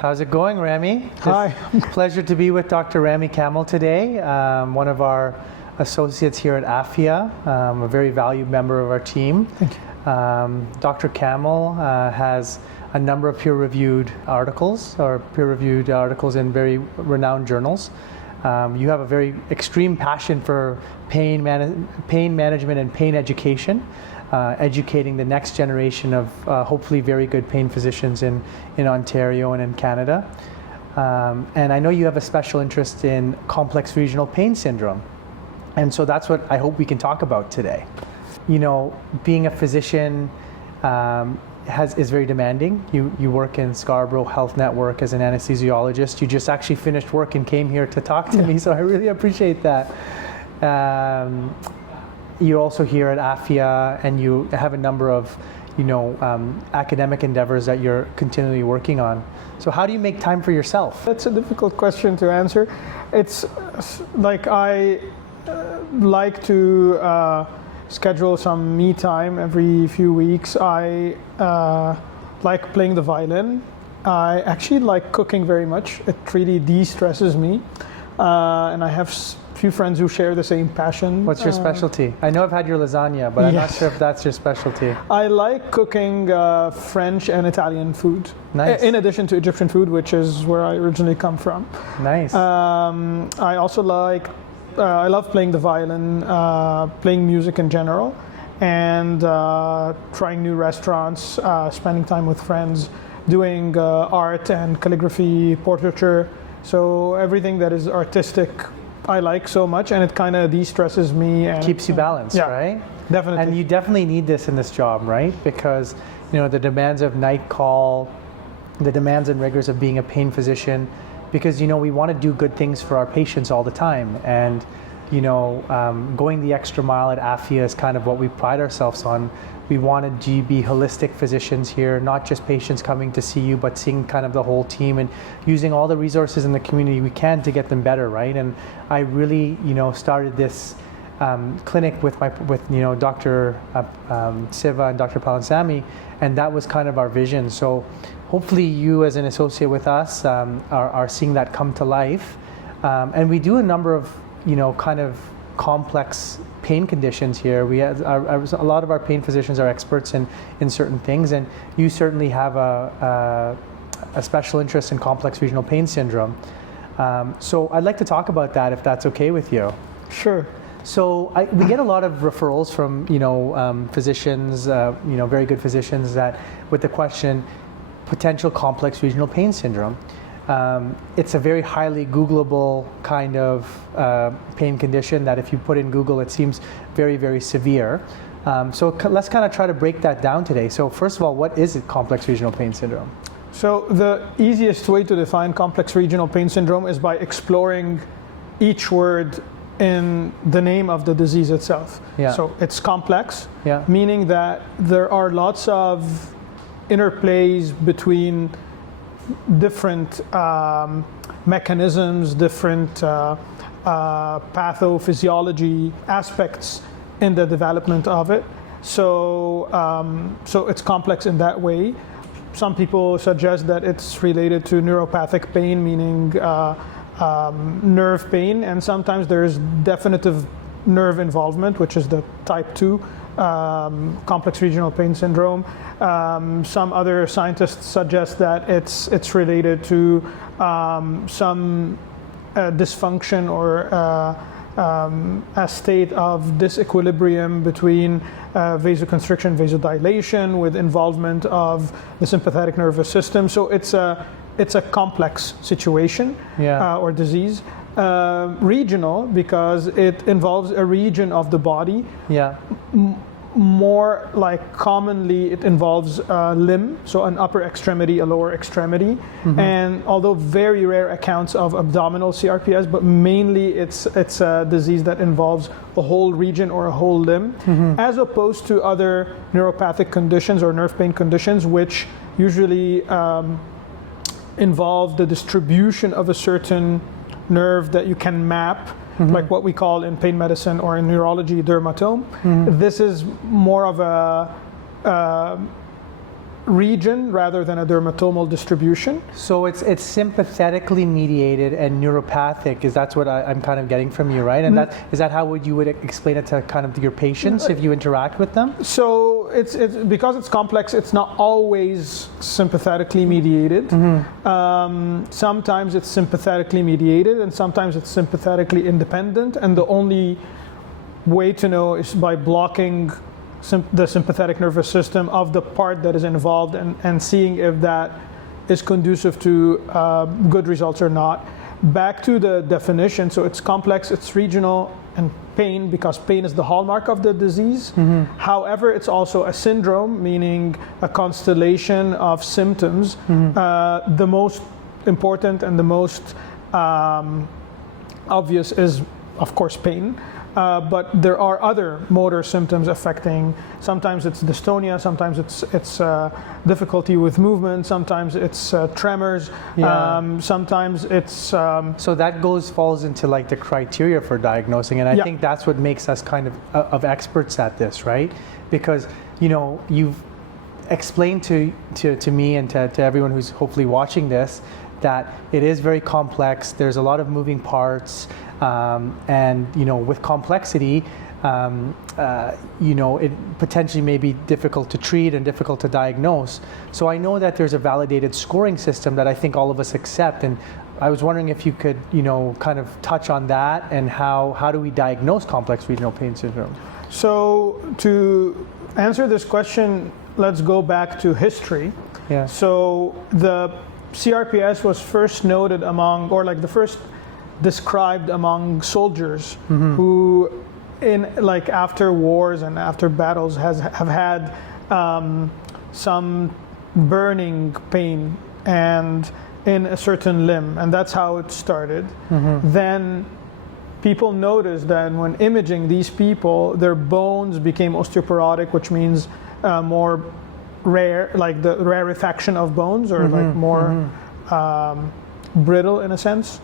How's it going, Rami? Hi. Pleasure to be with Dr. Rami Kamel today, one of our associates here at Afiya, a very valued member of our team. Thank you. Dr. Camel has a number of peer-reviewed articles in very renowned journals. You have a very extreme passion for pain management and pain education, educating the next generation of hopefully very good pain physicians in Ontario and in Canada. And I know you have a special interest in complex regional pain syndrome. And so that's what I hope we can talk about today. You know, being a physician is very demanding. You work in Scarborough Health Network as an anesthesiologist. You just actually finished work and came here to talk to me, so I really appreciate that. You're also here at Afiya, and you have a number of, academic endeavors that you're continually working on. So how do you make time for yourself? That's a difficult question to answer. It's like I like to schedule some me time every few weeks. I like playing the violin. I actually like cooking very much. It really de-stresses me. And I have few friends who share the same passion. What's your specialty? I know I've had your lasagna, but I'm not sure if that's your specialty. I like cooking French and Italian food. Nice. In addition to Egyptian food, which is where I originally come from. Nice. I also I love playing the violin, playing music in general, and trying new restaurants, spending time with friends, doing art and calligraphy, portraiture. So everything that is artistic I like so much, and it kind of de-stresses me and keeps you balanced, right? Definitely. And you definitely need this in this job, right? Because the demands of night call, the demands and rigors of being a pain physician, because we want to do good things for our patients all the time, and going the extra mile at Afiya is kind of what we pride ourselves on. We wanted to be holistic physicians here, not just patients coming to see you, but seeing kind of the whole team and using all the resources in the community we can to get them better, right? And I really, started this clinic with Dr. Siva and Dr. Palansamy, and that was kind of our vision. So hopefully you as an associate with us are seeing that come to life. And we do a number of, kind of complex pain conditions here. We have a lot of our pain physicians are experts in certain things, and you certainly have a special interest in complex regional pain syndrome. So I'd like to talk about that if that's okay with you. Sure. So we get a lot of referrals from physicians, very good physicians that with the question, potential complex regional pain syndrome. It's a very highly Googleable kind of pain condition that if you put in Google, it seems very, very severe. So let's kind of try to break that down today. So first of all, what is it, complex regional pain syndrome? So the easiest way to define complex regional pain syndrome is by exploring each word in the name of the disease itself. Yeah. So it's complex, yeah, meaning that there are lots of interplays between different mechanisms, different pathophysiology aspects in the development of it. So it's complex in that way. Some people suggest that it's related to neuropathic pain, meaning nerve pain, and sometimes there's definitive nerve involvement, which is the type 2 complex regional pain syndrome. Some other scientists suggest that it's related to some dysfunction or a state of disequilibrium between vasoconstriction, vasodilation, with involvement of the sympathetic nervous system. So it's a complex situation, yeah, or disease. Regional because it involves a region of the body. Yeah. More like commonly it involves a limb, so an upper extremity, a lower extremity, mm-hmm, and although very rare accounts of abdominal CRPS, but mainly it's a disease that involves a whole region or a whole limb, mm-hmm, as opposed to other neuropathic conditions or nerve pain conditions, which usually involve the distribution of a certain nerve that you can map, mm-hmm, like what we call in pain medicine or in neurology dermatome. Mm-hmm. This is more of a region rather than a dermatomal distribution. So it's sympathetically mediated and neuropathic. That's what I'm kind of getting from you, right? And is that how you would explain it to kind of your patients if you interact with them? So it's because it's complex. It's not always sympathetically mediated. Sometimes it's sympathetically mediated, and sometimes it's sympathetically independent. And the only way to know is by blocking the sympathetic nervous system of the part that is involved and seeing if that is conducive to good results or not. Back to the definition, so it's complex, it's regional, and pain, because pain is the hallmark of the disease. However, it's also a syndrome, meaning a constellation of symptoms. The most important and the most obvious is, of course, pain. But there are other motor symptoms affecting. Sometimes it's dystonia, sometimes it's difficulty with movement, sometimes it's tremors, sometimes it's. So that falls into like the criteria for diagnosing, and I think that's what makes us kind of experts at this, right? Because you've explained to me and to everyone who's hopefully watching this that it is very complex. There's a lot of moving parts. And with complexity, it potentially may be difficult to treat and difficult to diagnose. So I know that there's a validated scoring system that I think all of us accept, and I was wondering if you could, kind of touch on that and how do we diagnose complex regional pain syndrome? So to answer this question, let's go back to history. Yeah. So the CRPS was first noted among, or like the first described among soldiers who after wars and after battles have had some burning pain and in a certain limb, and that's how it started. Then people noticed that when imaging these people, their bones became osteoporotic, which means more rare, like the rarefaction of bones, or like more brittle in a sense.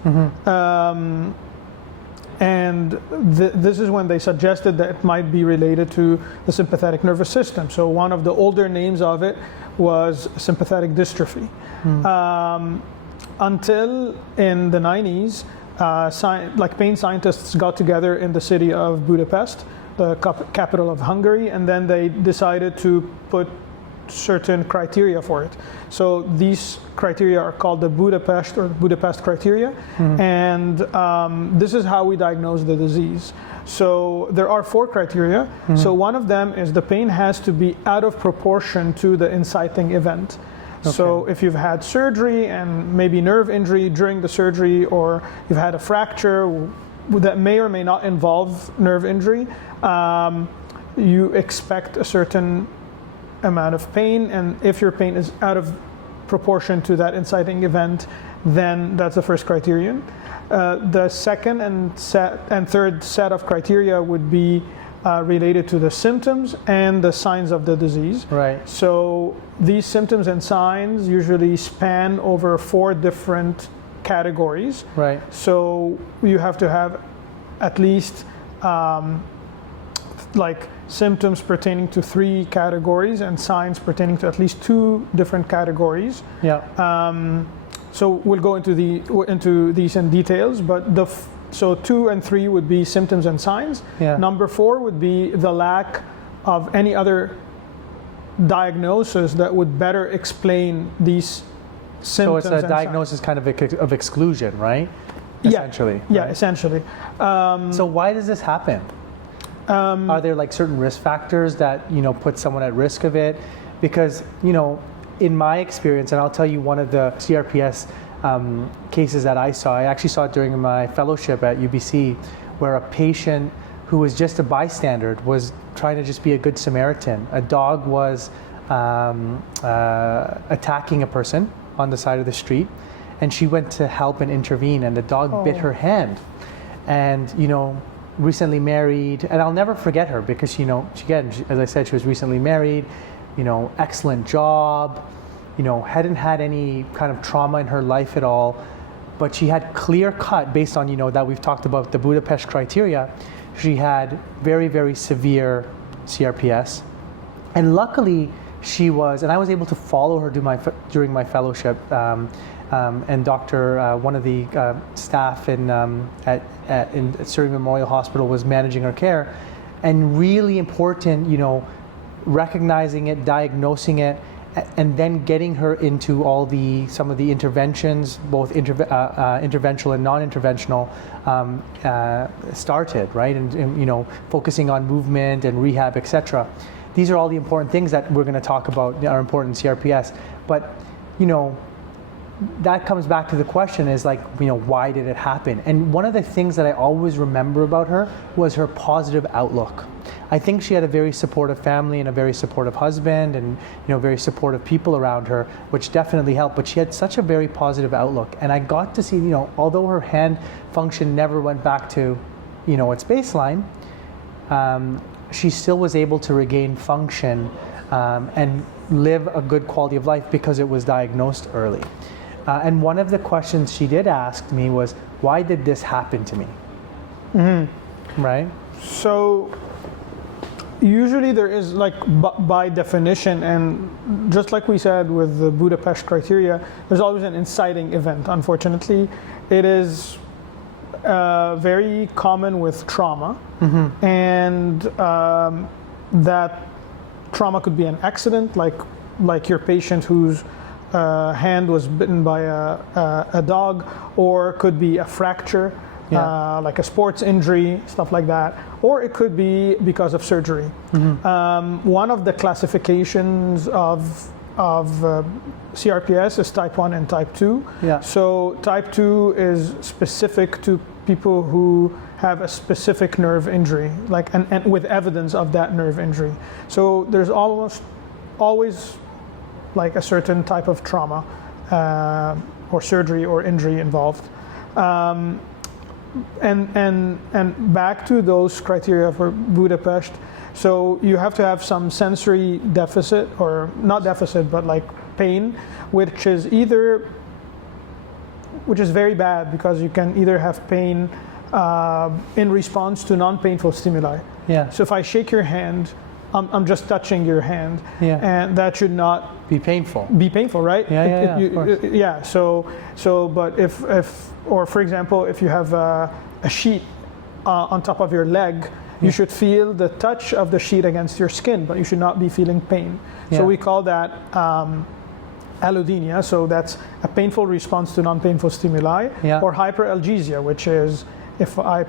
And this is when they suggested that it might be related to the sympathetic nervous system. So one of the older names of it was sympathetic dystrophy. Until in the 90s, pain scientists got together in the city of Budapest, the capital of Hungary, and then they decided to put certain criteria for it. So these criteria are called the Budapest criteria, and this is how we diagnose the disease. So there are 4 criteria. So one of them is the pain has to be out of proportion to the inciting event. Okay. So if you've had surgery and maybe nerve injury during the surgery, or you've had a fracture that may or may not involve nerve injury, you expect a certain amount of pain, and if your pain is out of proportion to that inciting event, then that's the first criterion. The second and third set of criteria would be related to the symptoms and the signs of the disease. Right. So these symptoms and signs usually span over 4 different categories. Right. So you have to have at least symptoms pertaining to 3 categories and signs pertaining to at least 2 different categories. Yeah. So we'll go into these in details, but so 2 and 3 would be symptoms and signs. Yeah. Number 4 would be the lack of any other diagnosis that would better explain these symptoms. So it's a diagnosis kind of exclusion, right? Essentially. Yeah, right? essentially. So why does this happen? Are there like certain risk factors that put someone at risk of it? Because in my experience, and I'll tell you one of the CRPS cases that I actually saw it during my fellowship at UBC, where a patient who was just a bystander was trying to just be a good Samaritan. A dog was attacking a person on the side of the street, and she went to help and intervene, and the dog bit her hand. And recently married, and I'll never forget her because she again, as I said, she was recently married, excellent job, hadn't had any kind of trauma in her life at all, but she had clear cut based on that we've talked about the Budapest criteria. She had very, very severe CRPS, and luckily she was, and I was able to follow her during my fellowship. And Dr. One of the staff in Surrey Memorial Hospital was managing her care, and really important, recognizing it, diagnosing it, and then getting her into some of the interventions, both interventional and non-interventional, started, right? And focusing on movement and rehab, etc. These are all the important things that we're going to talk about are important in CRPS. But that comes back to the question is why did it happen? And one of the things that I always remember about her was her positive outlook. I think she had a very supportive family and a very supportive husband and very supportive people around her, which definitely helped, but she had such a very positive outlook. And I got to see, although her hand function never went back to, its baseline, she still was able to regain function and live a good quality of life because it was diagnosed early. And one of the questions she did ask me was, why did this happen to me? Mm-hmm. Right? So usually there is, by definition, and just like we said with the Budapest criteria, there's always an inciting event. Unfortunately, it is very common with trauma, mm-hmm. and that trauma could be an accident, like your patient whose hand was bitten by a dog, or could be a fracture, like a sports injury, stuff like that, or it could be because of surgery. Mm-hmm. One of the classifications of CRPS is type 1 and type 2. Yeah. So type 2 is specific to people who have a specific nerve injury, and with evidence of that nerve injury. So there's almost always a certain type of trauma or surgery or injury involved. And back to those criteria for Budapest, so you have to have some sensory deficit, or not deficit, but pain, which is very bad, because you can either have pain in response to non-painful stimuli. Yeah. So if I shake your hand, I'm just touching your hand, and that should not be painful. Right? Yeah. So, but if or for example, if you have a sheet on top of your leg, you should feel the touch of the sheet against your skin, but you should not be feeling pain. Yeah. So we call that allodynia. So that's a painful response to non-painful stimuli, or hyperalgesia, which is if I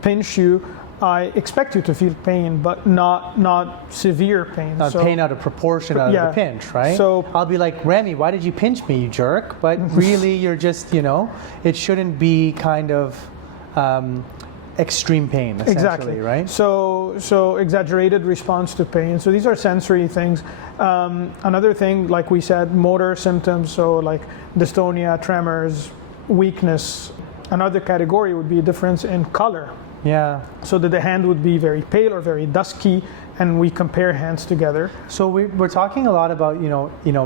pinch you, I expect you to feel pain, but not severe pain. Not pain out of proportion out of the pinch, right? So I'll be like, Rami, why did you pinch me, you jerk? But really, you're just, it shouldn't be kind of extreme pain, essentially, exactly. Right? So exaggerated response to pain. So these are sensory things. Another thing, like we said, motor symptoms, so dystonia, tremors, weakness. Another category would be a difference in color. Yeah. So that the hand would be very pale or very dusky, and we compare hands together. So we're talking a lot about,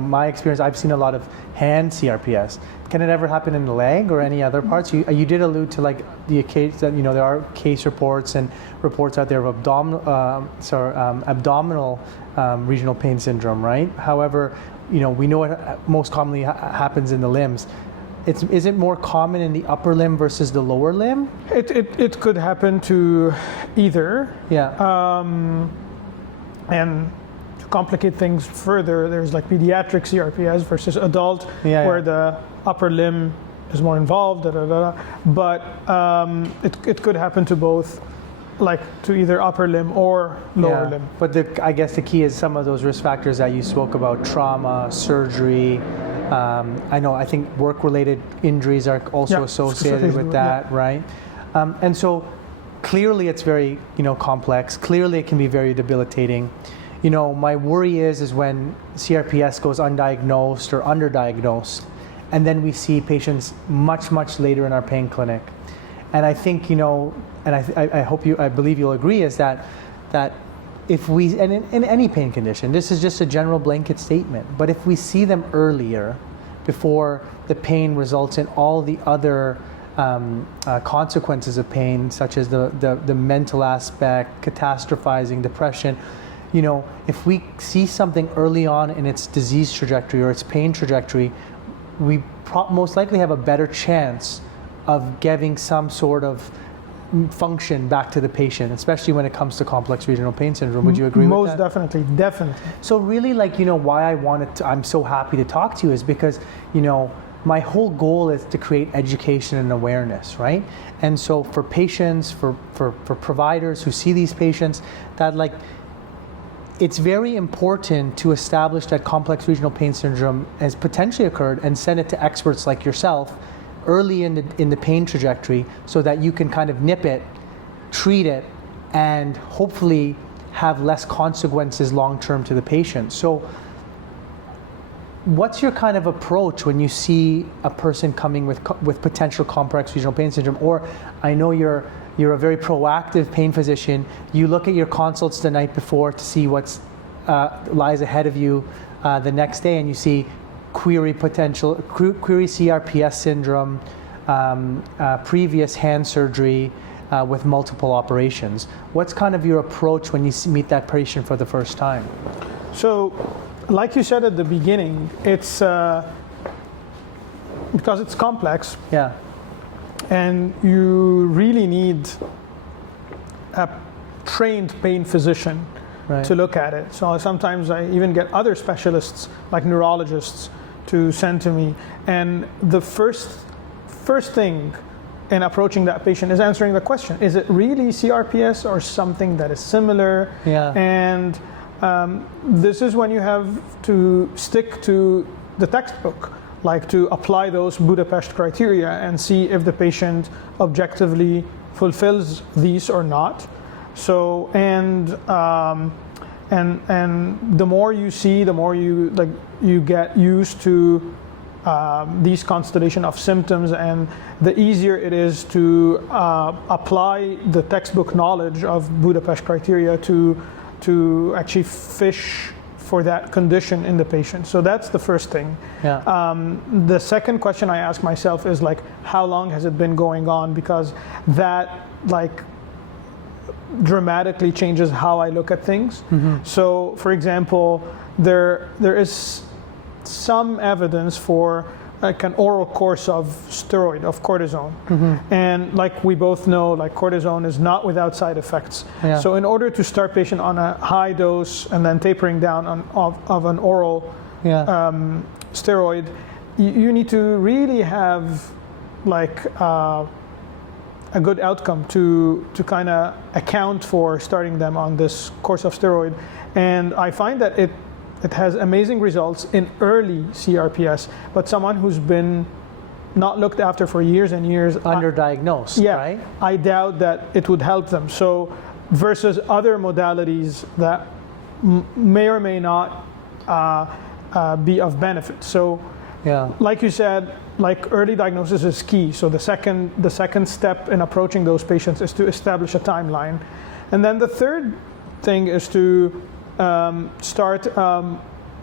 my experience. I've seen a lot of hand CRPS. Can it ever happen in the leg or any other parts? You did allude to the case that there are case reports and reports out there of abdominal regional pain syndrome, right? However, we know it most commonly happens in the limbs. Is it more common in the upper limb versus the lower limb? It could happen to either. Yeah. And to complicate things further, there's pediatric CRPS versus adult, where the upper limb is more involved. But it could happen to both, to either upper limb or lower limb. But I guess the key is some of those risk factors that you spoke about: trauma, surgery. I think work-related injuries are also associated with that, right? And so clearly it's very, complex. Clearly it can be very debilitating. My worry is when CRPS goes undiagnosed or underdiagnosed, and then we see patients much, much later in our pain clinic. And I think, and I believe you'll agree, is that if we, and in any pain condition, this is just a general blanket statement, but if we see them earlier, before the pain results in all the other consequences of pain, such as the mental aspect, catastrophizing, depression, you know, if we see something early on in its disease trajectory or its pain trajectory, we most likely have a better chance of giving some sort of function back to the patient, especially when it comes to complex regional pain syndrome. Would you agree with that? Most definitely. So really, like, you know, why I'm so happy to talk to you is because, you know, my whole goal is to create education and awareness, right? And so for patients, for providers who see these patients, that like, it's very important to establish that complex regional pain syndrome has potentially occurred and send it to experts like yourself early in the pain trajectory, so that you can kind of nip it, treat it, and hopefully have less consequences long-term to the patient. So what's your kind of approach when you see a person coming with potential complex regional pain syndrome? Or I know you're a very proactive pain physician. You look at your consults the night before to see what's lies ahead of you the next day, and you see query CRPS syndrome, previous hand surgery with multiple operations. What's kind of your approach when you meet that patient for the first time? So, like you said at the beginning, it's because it's complex. Yeah. And you really need a trained pain physician to look at it. So sometimes I even get other specialists, like neurologists, to send to me. And the first thing in approaching that patient is answering the question: is it really CRPS or something that is similar? Yeah. And this is when you have to stick to the textbook, like to apply those Budapest criteria and see if the patient objectively fulfills these or not. So, and the more you see, the more you get used to these constellation of symptoms, and the easier it is to apply the textbook knowledge of Budapest criteria to actually fish for that condition in the patient. So that's the first thing. Yeah. The second question I ask myself is like, how long has it been going on? Because that like dramatically changes how I look at things. Mm-hmm. So for example, there is some evidence for like an oral course of steroid, of cortisone. Mm-hmm. And like we both know, like cortisone is not without side effects. Yeah. So in order to start patient on a high dose and then tapering down of an oral steroid, you need to really have like a good outcome to kind of account for starting them on this course of steroid. And I find that it has amazing results in early CRPS, but someone who's been not looked after for years and years, underdiagnosed, right? I doubt that it would help them. So versus other modalities that may or may not be of benefit. So like you said, like early diagnosis is key. So the second step in approaching those patients is to establish a timeline. And then the third thing is to start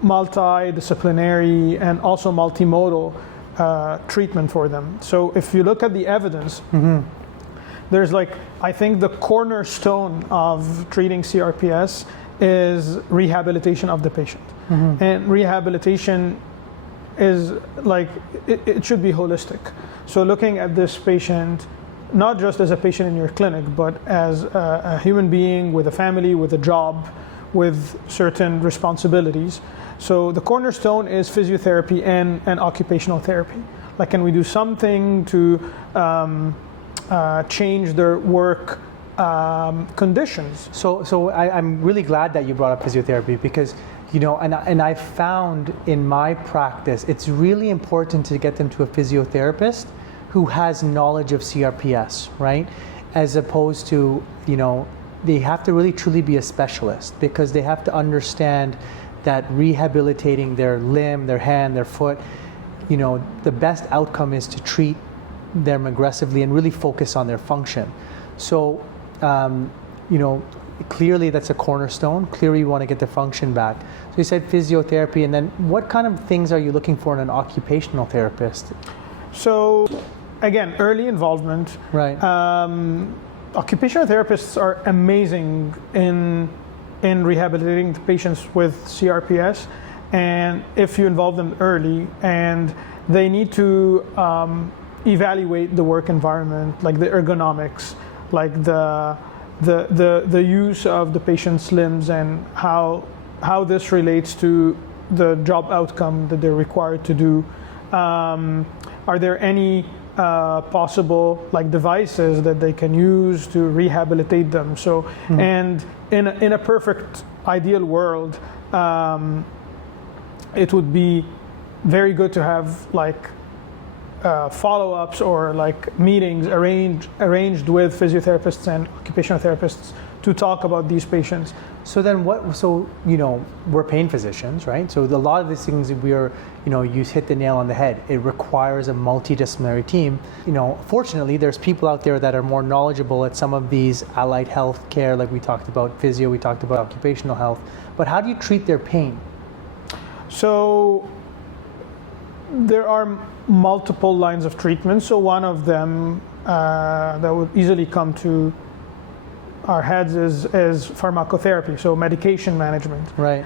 multidisciplinary and also multimodal treatment for them. So if you look at the evidence, mm-hmm. there's like, I think the cornerstone of treating CRPS is rehabilitation of the patient. Mm-hmm. And rehabilitation is like, it should be holistic. So looking at this patient, not just as a patient in your clinic, but as a human being with a family, with a job, with certain responsibilities. So the cornerstone is physiotherapy and occupational therapy. Like, can we do something to change their work conditions? So I'm really glad that you brought up physiotherapy, because, you know, and I found in my practice, it's really important to get them to a physiotherapist who has knowledge of CRPS, right? As opposed to, you know, they have to really truly be a specialist, because they have to understand that rehabilitating their limb, their hand, their foot, you know, the best outcome is to treat them aggressively and really focus on their function. So, you know, clearly that's a cornerstone. Clearly you want to get the function back. So you said physiotherapy, and then what kind of things are you looking for in an occupational therapist? So, again, early involvement. Right. Occupational therapists are amazing in in rehabilitating the patients with CRPS, and if you involve them early, and they need to evaluate the work environment, like the ergonomics, like the use of the patient's limbs, and how this relates to the job outcome that they're required to do. Are there any possible like devices that they can use to rehabilitate them? So, and in a perfect ideal world, it would be very good to have like follow-ups or like meetings arranged with physiotherapists and occupational therapists to talk about these patients. So then we're pain physicians, right? So a lot of these things you hit the nail on the head. It requires a multidisciplinary team. Fortunately, there's people out there that are more knowledgeable at some of these allied health care, like we talked about physio, we talked about occupational health. But how do you treat their pain? So there are multiple lines of treatment. So one of them that would easily come to our heads is pharmacotherapy, so medication management. Right.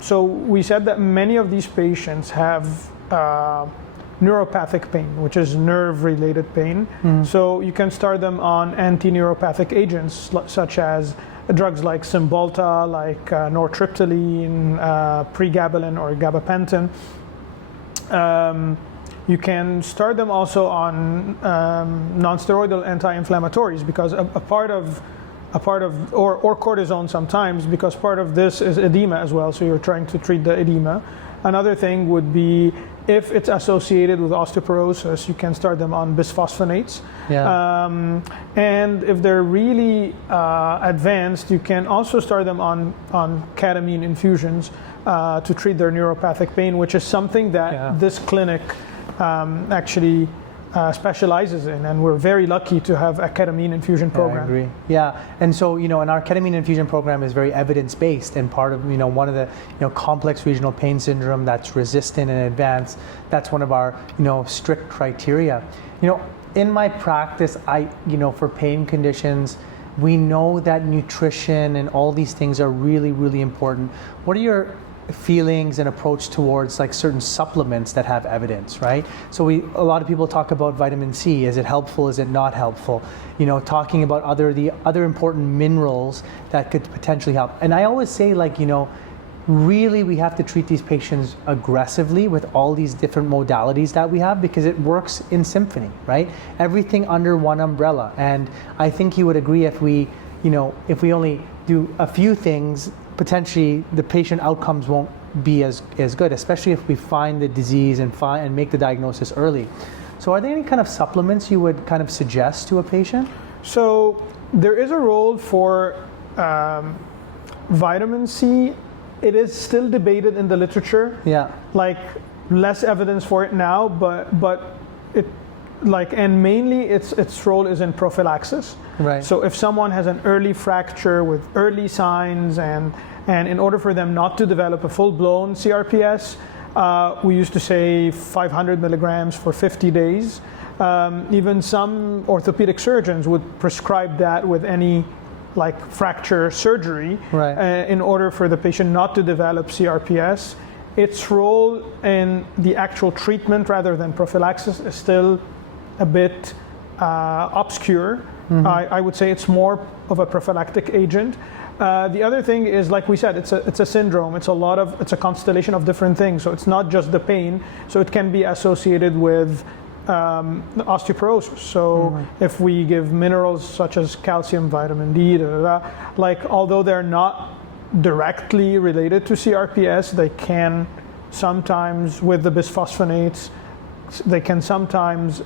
So we said that many of these patients have neuropathic pain, which is nerve-related pain. So you can start them on anti-neuropathic agents such as drugs like Cymbalta, like nortriptyline, pregabalin or gabapentin. You can start them also on non-steroidal anti-inflammatories, because a part of or cortisone sometimes, because part of this is edema as well. So you're trying to treat the edema. Another thing would be if it's associated with osteoporosis, you can start them on bisphosphonates. Yeah. And if they're really advanced, you can also start them on ketamine infusions to treat their neuropathic pain, which is something that this clinic actually specializes in, and we're very lucky to have a ketamine infusion program. I agree. Yeah, and so and our ketamine infusion program is very evidence-based, and part of one of the complex regional pain syndrome that's resistant and advanced. That's one of our strict criteria. In my practice, for pain conditions, we know that nutrition and all these things are really, really important. What are your feelings and approach towards like certain supplements that have evidence, right? So a lot of people talk about vitamin C. Is it helpful? Is it not helpful? Talking about the other important minerals that could potentially help. And I always say really we have to treat these patients aggressively with all these different modalities that we have, because it works in symphony, right? Everything under one umbrella. And I think you would agree if we only do a few things, potentially the patient outcomes won't be as good, especially if we find the disease and make the diagnosis early. So are there any kind of supplements you would kind of suggest to a patient? So there is a role for vitamin C. It is still debated in the literature. Yeah. Like less evidence for it now, but it and mainly its role is in prophylaxis. Right. So if someone has an early fracture with early signs, and in order for them not to develop a full-blown CRPS, we used to say 500 milligrams for 50 days. Even some orthopedic surgeons would prescribe that with any fracture surgery, right, in order for the patient not to develop CRPS. Its role in the actual treatment rather than prophylaxis is still a bit obscure. I would say it's more of a prophylactic agent. The other thing is, like we said, it's a syndrome. It's a constellation of different things. So it's not just the pain. So it can be associated with osteoporosis. So if we give minerals such as calcium, vitamin D, although they're not directly related to CRPS, they can sometimes, with the bisphosphonates, they can sometimes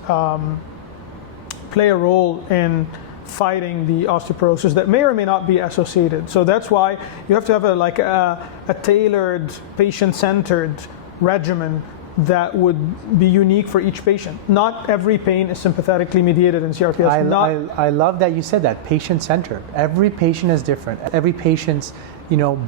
play a role in fighting the osteoporosis that may or may not be associated. So that's why you have to have a tailored, patient-centered regimen that would be unique for each patient. Not every pain is sympathetically mediated in CRPS. I love that you said that, patient-centered. Every patient is different. Every patient's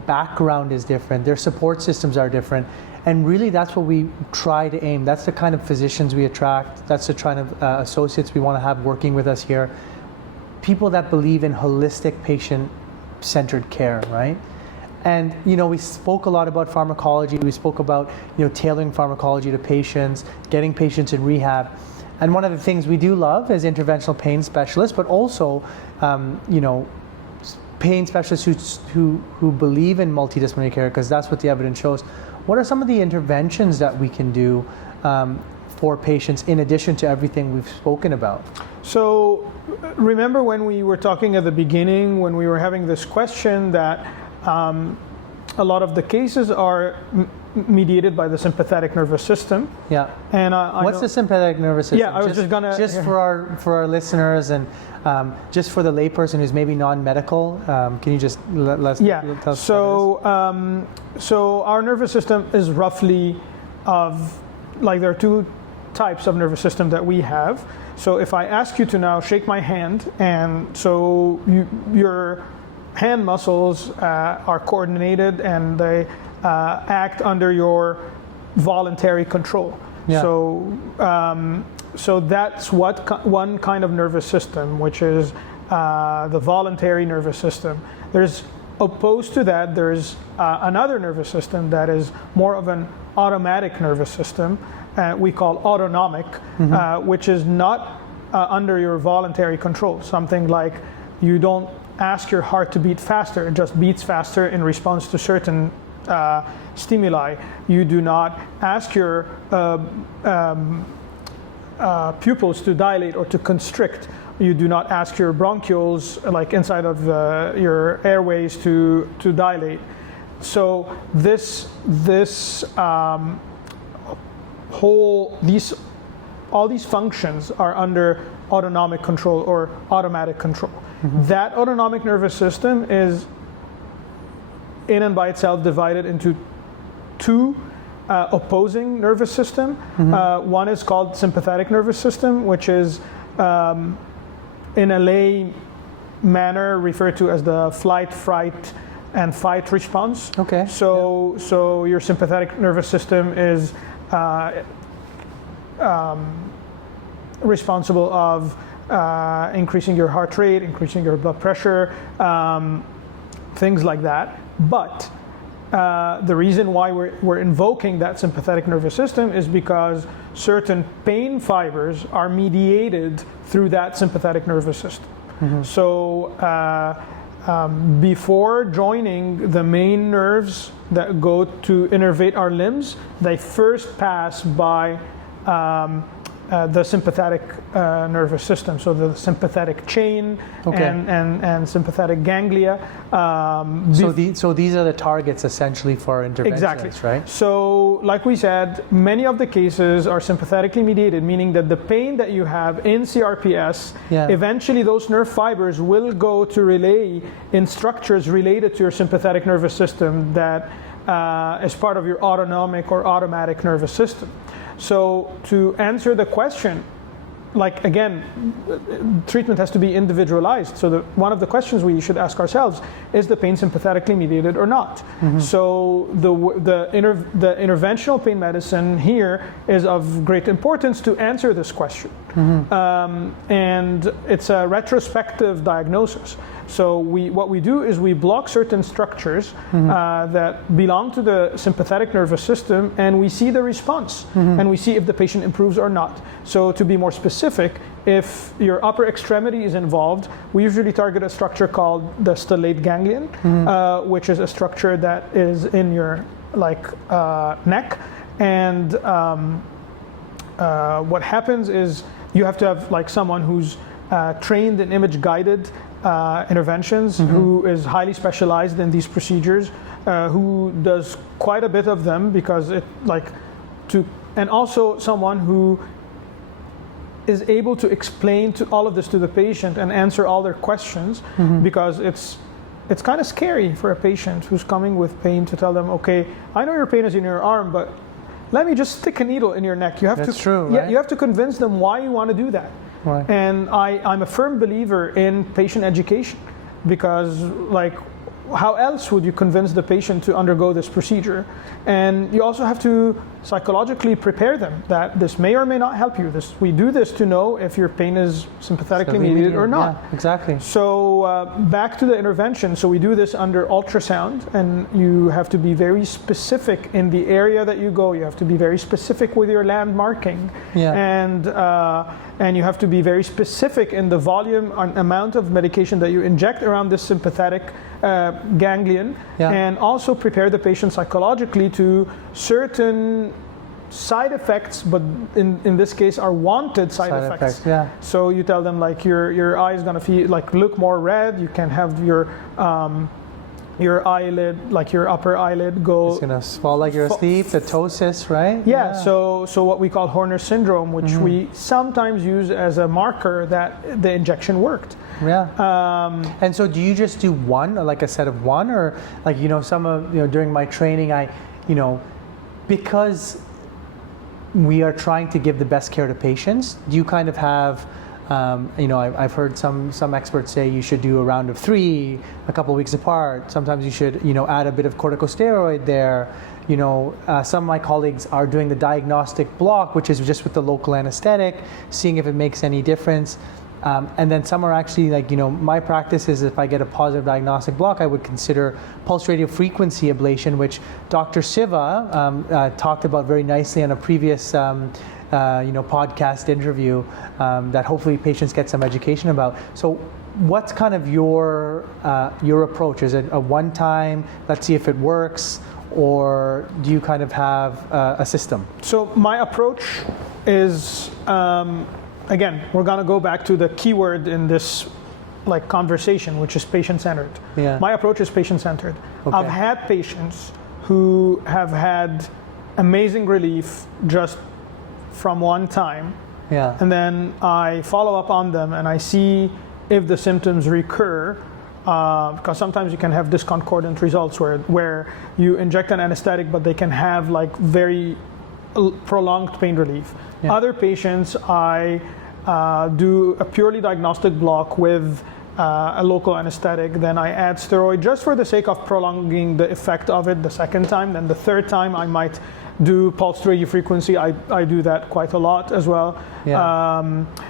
background is different. Their support systems are different. And really that's what we try to aim. That's the kind of physicians we attract. That's the kind of associates we want to have working with us here. People that believe in holistic patient centered care, right? And we spoke a lot about pharmacology. We spoke about tailoring pharmacology to patients, getting patients in rehab. And one of the things we do love as interventional pain specialists, but also pain specialists who believe in multidisciplinary care, because that's what the evidence shows. What are some of the interventions that we can do for patients in addition to everything we've spoken about? So remember when we were talking at the beginning, when we were having this question that a lot of the cases are mediated by the sympathetic nervous system. Yeah. And what's the sympathetic nervous system? Yeah, I was just gonna for our listeners and just for the layperson who's maybe non-medical. Can you just tell us? So our nervous system is roughly there are two types of nervous system that we have. So if I ask you to now shake my hand, and so your hand muscles are coordinated and they act under your voluntary control. Yeah. So that's one kind of nervous system, which is the voluntary nervous system. Opposed to that, there's another nervous system that is more of an automatic nervous system, we call autonomic, which is not under your voluntary control. Something like you don't ask your heart to beat faster, it just beats faster in response to certain stimuli. You do not ask your pupils to dilate or to constrict. You do not ask your bronchioles, like inside of your airways, to dilate. So all these functions are under autonomic control or automatic control. That autonomic nervous system is in and by itself divided into two opposing nervous system. One is called sympathetic nervous system, which is in a lay manner referred to as the flight, fright, and fight response. Okay. So your sympathetic nervous system is responsible of increasing your heart rate, increasing your blood pressure, things like that. But the reason why we're invoking that sympathetic nervous system is because certain pain fibers are mediated through that sympathetic nervous system. So before joining the main nerves that go to innervate our limbs, they first pass by the sympathetic nervous system, so the sympathetic chain and sympathetic ganglia. So these are the targets essentially for interventions, exactly. Right? So like we said, many of the cases are sympathetically mediated, meaning that the pain that you have in CRPS, eventually those nerve fibers will go to relay in structures related to your sympathetic nervous system that is part of your autonomic or automatic nervous system. So to answer the question, like again, treatment has to be individualized. So one of the questions we should ask ourselves is the pain sympathetically mediated or not? So the interventional pain medicine here is of great importance to answer this question. And it's a retrospective diagnosis. So what we do is we block certain structures that belong to the sympathetic nervous system, and we see the response, and we see if the patient improves or not. So to be more specific, if your upper extremity is involved, we usually target a structure called the stellate ganglion, which is a structure that is in your neck. And what happens is you have to have someone who's trained in image-guided interventions, who is highly specialized in these procedures, who does quite a bit of them because and also someone who is able to explain all of this to the patient and answer all their questions, because it's kind of scary for a patient who's coming with pain to tell them, okay, I know your pain is in your arm, but let me just stick a needle in your neck. You have That's to, true, yeah, right? you have to convince them why you want to do that. Right. And I'm a firm believer in patient education, because how else would you convince the patient to undergo this procedure? And you also have to psychologically prepare them that this may or may not help you. We do this to know if your pain is sympathetically mediated or not. Yeah, exactly. So back to the intervention. So we do this under ultrasound, and you have to be very specific in the area that you go. You have to be very specific with your landmarking, and you have to be very specific in the volume and amount of medication that you inject around this sympathetic ganglion, and also prepare the patient psychologically to certain side effects, but in this case are wanted side effects. So you tell them like your eye is going to feel like look more red. You can have your eyelid, like your upper eyelid, go. It's gonna fall like you're asleep. The ptosis, right? So what we call Horner syndrome, which we sometimes use as a marker that the injection worked. And so do you just do one, or like a set of one, or like during my training because we are trying to give the best care to patients, do you kind of have I've heard some experts say you should do a round of 3 a couple weeks apart. Sometimes you should add a bit of corticosteroid there. Some of my colleagues are doing the diagnostic block, which is just with the local anesthetic, seeing if it makes any difference. And then some are actually like, my practice is if I get a positive diagnostic block, I would consider pulse radio frequency ablation, which Dr. Siva talked about very nicely on a previous podcast interview that hopefully patients get some education about. So what's kind of your approach? Is it a one-time, let's see if it works, or do you kind of have a system? So my approach is, again, we're going to go back to the keyword in this conversation, which is patient-centered. My approach is patient-centered. I've had patients who have had amazing relief just from one time, and then I follow up on them and I see if the symptoms recur, because sometimes you can have discordant results where you inject an anesthetic but they can have very prolonged pain relief. Other patients I do a purely diagnostic block with a local anesthetic, then I add steroid just for the sake of prolonging the effect of it the second time. Then the third time I might do pulse radio frequency. I do that quite a lot as well.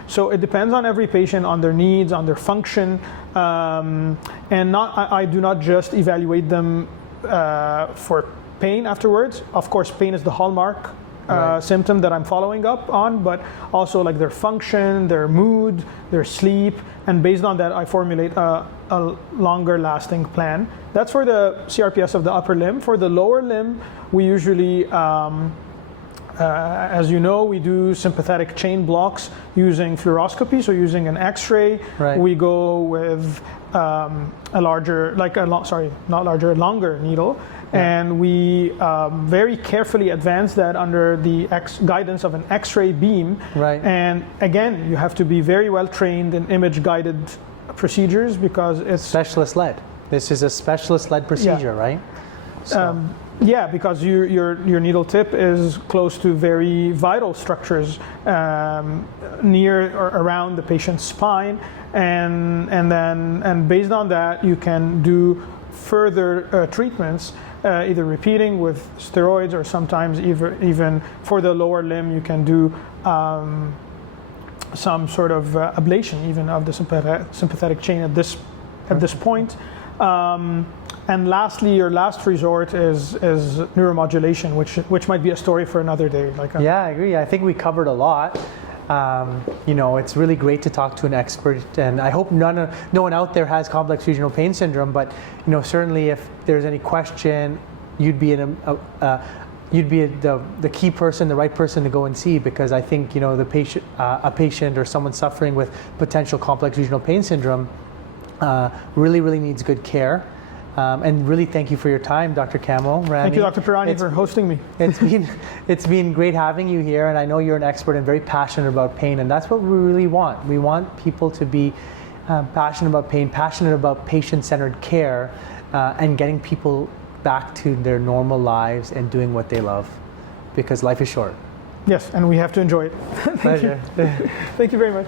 So it depends on every patient, on their needs, on their function, and I do not just evaluate them for pain afterwards. Of course, pain is the hallmark symptom that I'm following up on, but also their function, their mood, their sleep, and based on that I formulate a longer lasting plan. That's for the CRPS of the upper limb. For the lower limb, we usually, as you know, we do sympathetic chain blocks using fluoroscopy, so using an X-ray. We go with a longer needle. And we very carefully advance that under the guidance of an X-ray beam. And again, you have to be very well trained in image-guided procedures because it's specialist-led. This is a specialist-led procedure, right? So. Because your needle tip is close to very vital structures near or around the patient's spine, and based on that, you can do further treatments. Either repeating with steroids, or sometimes even for the lower limb, you can do some sort of ablation even of the sympathetic chain at this point. And lastly, your last resort is neuromodulation, which might be a story for another day. I agree. I think we covered a lot. It's really great to talk to an expert, and I hope no one out there has complex regional pain syndrome, but certainly if there's any question, you'd be the key person, the right person to go and see, because I think the patient, a patient or someone suffering with potential complex regional pain syndrome really needs good care. And really thank you for your time, Dr. Kamel. Rami. Thank you, Dr. Pirani, for hosting me. It's been great having you here, and I know you're an expert and very passionate about pain, and that's what we really want. We want people to be passionate about pain, passionate about patient-centered care, and getting people back to their normal lives and doing what they love, because life is short. Yes, and we have to enjoy it. Pleasure. Thank you very much.